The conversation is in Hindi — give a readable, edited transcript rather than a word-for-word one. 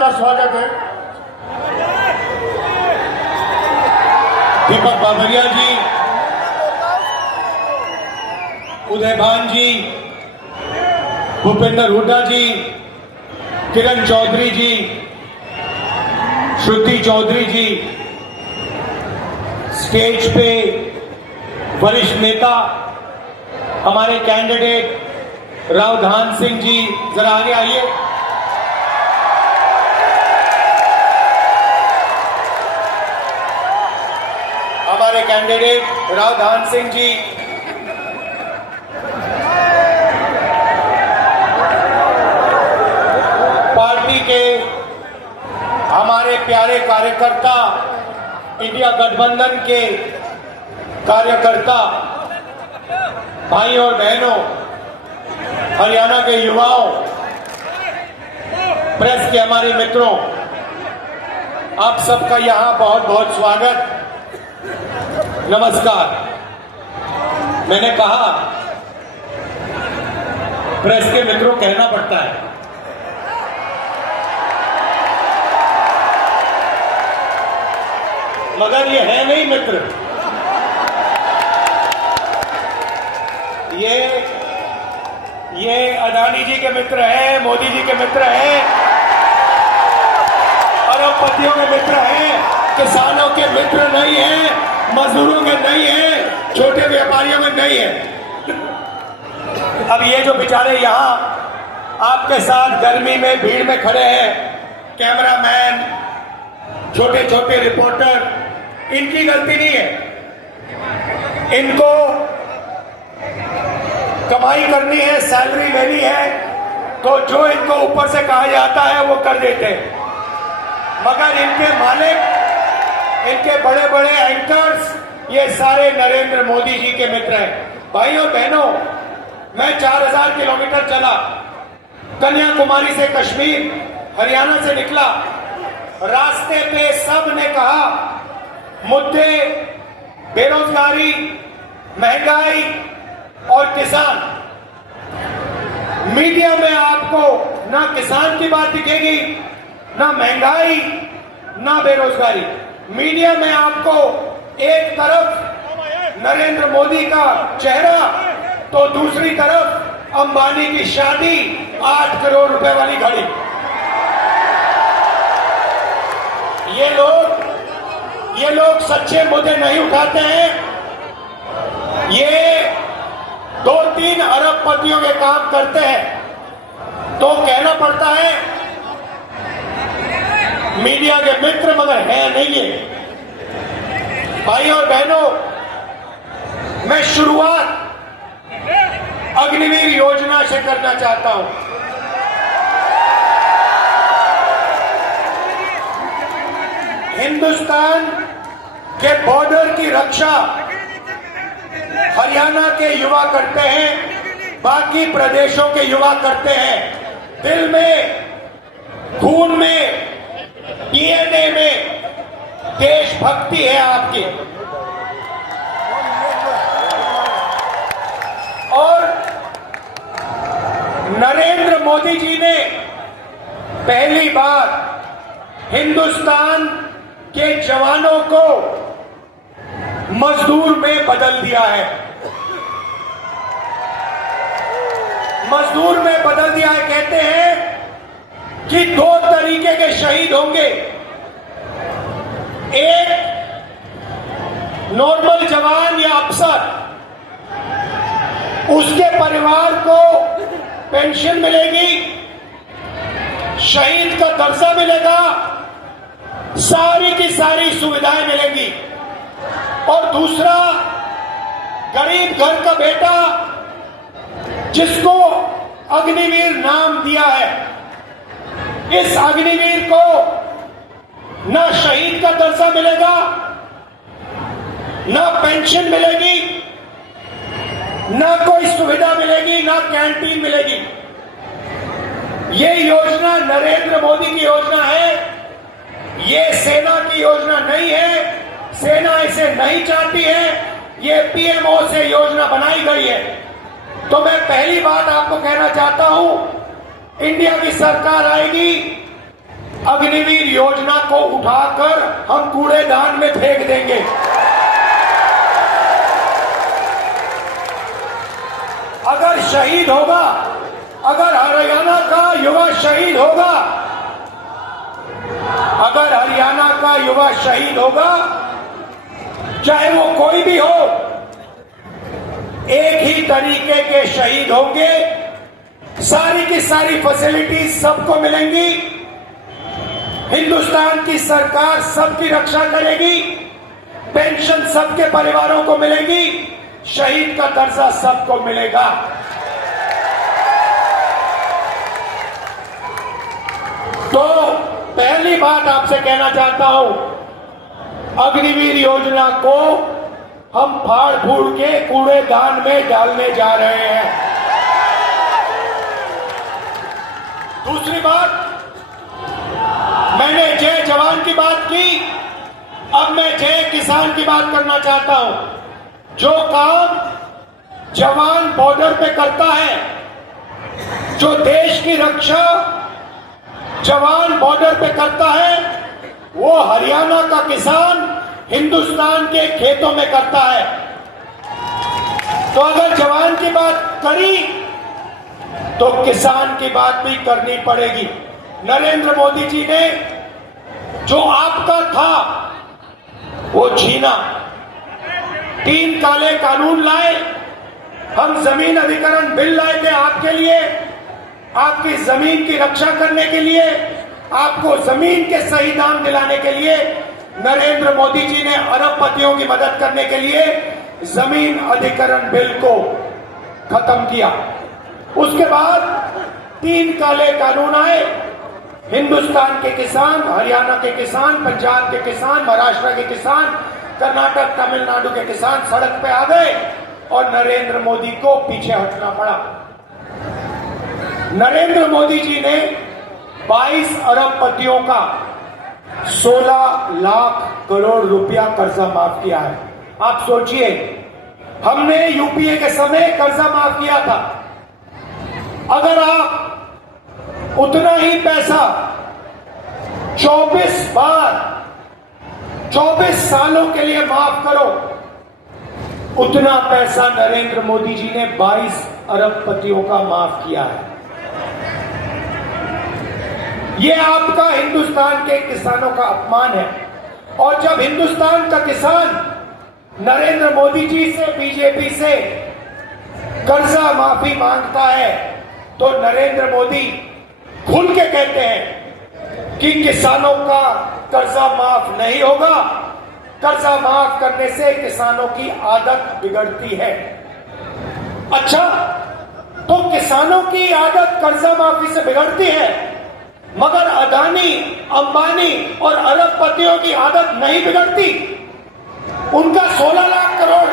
आपका स्वागत है। दीपक बाबरिया जी, उदयभान जी, भूपेंद्र हुड्डा जी, किरण चौधरी जी, श्रुति चौधरी जी, स्टेज पे वरिष्ठ नेता हमारे कैंडिडेट राव धान सिंह जी, जरा आगे आइए। हमारे कैंडिडेट राव धान सिंह जी, पार्टी के हमारे प्यारे कार्यकर्ता, इंडिया गठबंधन के कार्यकर्ता भाई और बहनों, हरियाणा के युवाओं, प्रेस के हमारे मित्रों, आप सबका यहां बहुत बहुत स्वागत, नमस्कार। मैंने कहा प्रेस के मित्रों कहना पड़ता है, मगर ये है नहीं मित्र, ये अडानी जी के मित्र हैं, मोदी जी के मित्र हैं, अरबपतियों के मित्र हैं, किसानों के मित्र नहीं हैं, मजदूरों के नहीं हैं, छोटे व्यापारियों के नहीं हैं। अब ये जो बेचारे यहां आपके साथ गर्मी में भीड़ में खड़े हैं, कैमरामैन, छोटे छोटे रिपोर्टर, इनकी गलती नहीं है। इनको कमाई करनी है, सैलरी लेनी है, तो जो इनको ऊपर से कहा जाता है वो कर देते हैं। मगर इनके मालिक, इनके बड़े बड़े एंकर्स, ये सारे नरेंद्र मोदी जी के मित्र हैं। भाइयों बहनों, मैं 4000 किलोमीटर चला, कन्याकुमारी से कश्मीर, हरियाणा से निकला, रास्ते पे सब ने कहा मुद्दे बेरोजगारी, महंगाई और किसान। मीडिया में आपको ना किसान की बात दिखेगी, ना महंगाई, ना बेरोजगारी। मीडिया में आपको एक तरफ नरेंद्र मोदी का चेहरा, तो दूसरी तरफ अंबानी की शादी, 8 करोड़ रुपए वाली घड़ी। ये लोग सच्चे मुद्दे नहीं उठाते हैं, ये 2-3 अरबपतियों के काम करते हैं। तो कहना पड़ता है मीडिया के मित्र, मगर है नहीं है। भाइयों और बहनों, मैं शुरुआत अग्निवीर योजना से करना चाहता हूं। हिंदुस्तान के बॉर्डर की रक्षा हरियाणा के युवा करते हैं, बाकी प्रदेशों के युवा करते हैं। दिल में, खून में, डीएनए में देशभक्ति है आपकी। और नरेंद्र मोदी जी ने पहली बार हिंदुस्तान के जवानों को मजदूर में बदल दिया है। मजदूर में बदल दिया है। कहते हैं कि 2 तरीके के शहीद होंगे, एक नॉर्मल जवान या अफसर, उसके परिवार को पेंशन मिलेगी, शहीद का दर्जा मिलेगा, सारी की सारी सुविधाएं मिलेंगी। और दूसरा, गरीब घर का बेटा, जिसको अग्निवीर नाम दिया है, इस अग्निवीर को ना शहीद का दर्जा मिलेगा, ना पेंशन मिलेगी, ना कोई सुविधा मिलेगी, ना कैंटीन मिलेगी। ये योजना नरेंद्र मोदी की योजना है, ये सेना की योजना नहीं है। सेना इसे नहीं चाहती है, ये पीएमओ से योजना बनाई गई है। तो मैं पहली बात आपको कहना चाहता हूं, इंडिया की सरकार आएगी अग्निवीर योजना को उठाकर हम कूड़ेदान में फेंक देंगे। अगर शहीद होगा, अगर हरियाणा का युवा शहीद होगा, अगर हरियाणा का युवा शहीद होगा, चाहे वो कोई भी हो, एक ही तरीके के शहीद होंगे। सारी की सारी फैसिलिटीज सबको मिलेंगी। हिंदुस्तान की सरकार सबकी रक्षा करेगी। पेंशन सबके परिवारों को मिलेगी। शहीद का दर्जा सबको मिलेगा। तो पहली बात आपसे कहना चाहता हूं, अग्निवीर योजना को हम फाड़ फूड़ के कूड़ेदान में डालने जा रहे हैं। दूसरी बात, मैंने जय जवान की बात की, अब मैं जय किसान की बात करना चाहता हूं। जो काम जवान बॉर्डर पे करता है, जो देश की रक्षा जवान बॉर्डर पे करता है, वो हरियाणा का किसान हिंदुस्तान के खेतों में करता है। तो अगर जवान की बात करी तो किसान की बात भी करनी पड़ेगी। नरेंद्र मोदी जी ने जो आपका था वो छीना। 3 काले कानून लाए, हम जमीन अधिग्रहण बिल लाए थे आपके लिए, आपकी जमीन की रक्षा करने के लिए, आपको जमीन के सही दाम दिलाने के लिए। नरेंद्र मोदी जी ने अरबपतियों की मदद करने के लिए जमीन अधिग्रहण बिल को खत्म किया। उसके बाद 3 काले कानून आए। हिंदुस्तान के किसान, हरियाणा के किसान, पंजाब के किसान, महाराष्ट्र के किसान, कर्नाटक, तमिलनाडु के किसान सड़क पे आ गए और नरेंद्र मोदी को पीछे हटना पड़ा। नरेंद्र मोदी जी ने 22 अरबपतियों का 16 लाख करोड़ रुपया कर्जा माफ किया है। आप सोचिए, हमने यूपीए के समय कर्जा माफ किया था। अगर आप उतना ही पैसा 24 बार 24 सालों के लिए माफ करो, उतना पैसा नरेंद्र मोदी जी ने 22 अरबपतियों का माफ किया है। यह आपका हिंदुस्तान के किसानों का अपमान है। और जब हिंदुस्तान का किसान नरेंद्र मोदी जी से, बीजेपी से कर्जा माफी मांगता है, तो नरेंद्र मोदी खुल के कहते हैं कि किसानों का कर्जा माफ नहीं होगा। कर्जा माफ करने से किसानों की आदत बिगड़ती है। अच्छा, तो किसानों की आदत कर्जा माफी से बिगड़ती है, मगर अदानी, अंबानी और अरबपतियों की आदत नहीं बिगड़ती। उनका 16 लाख करोड़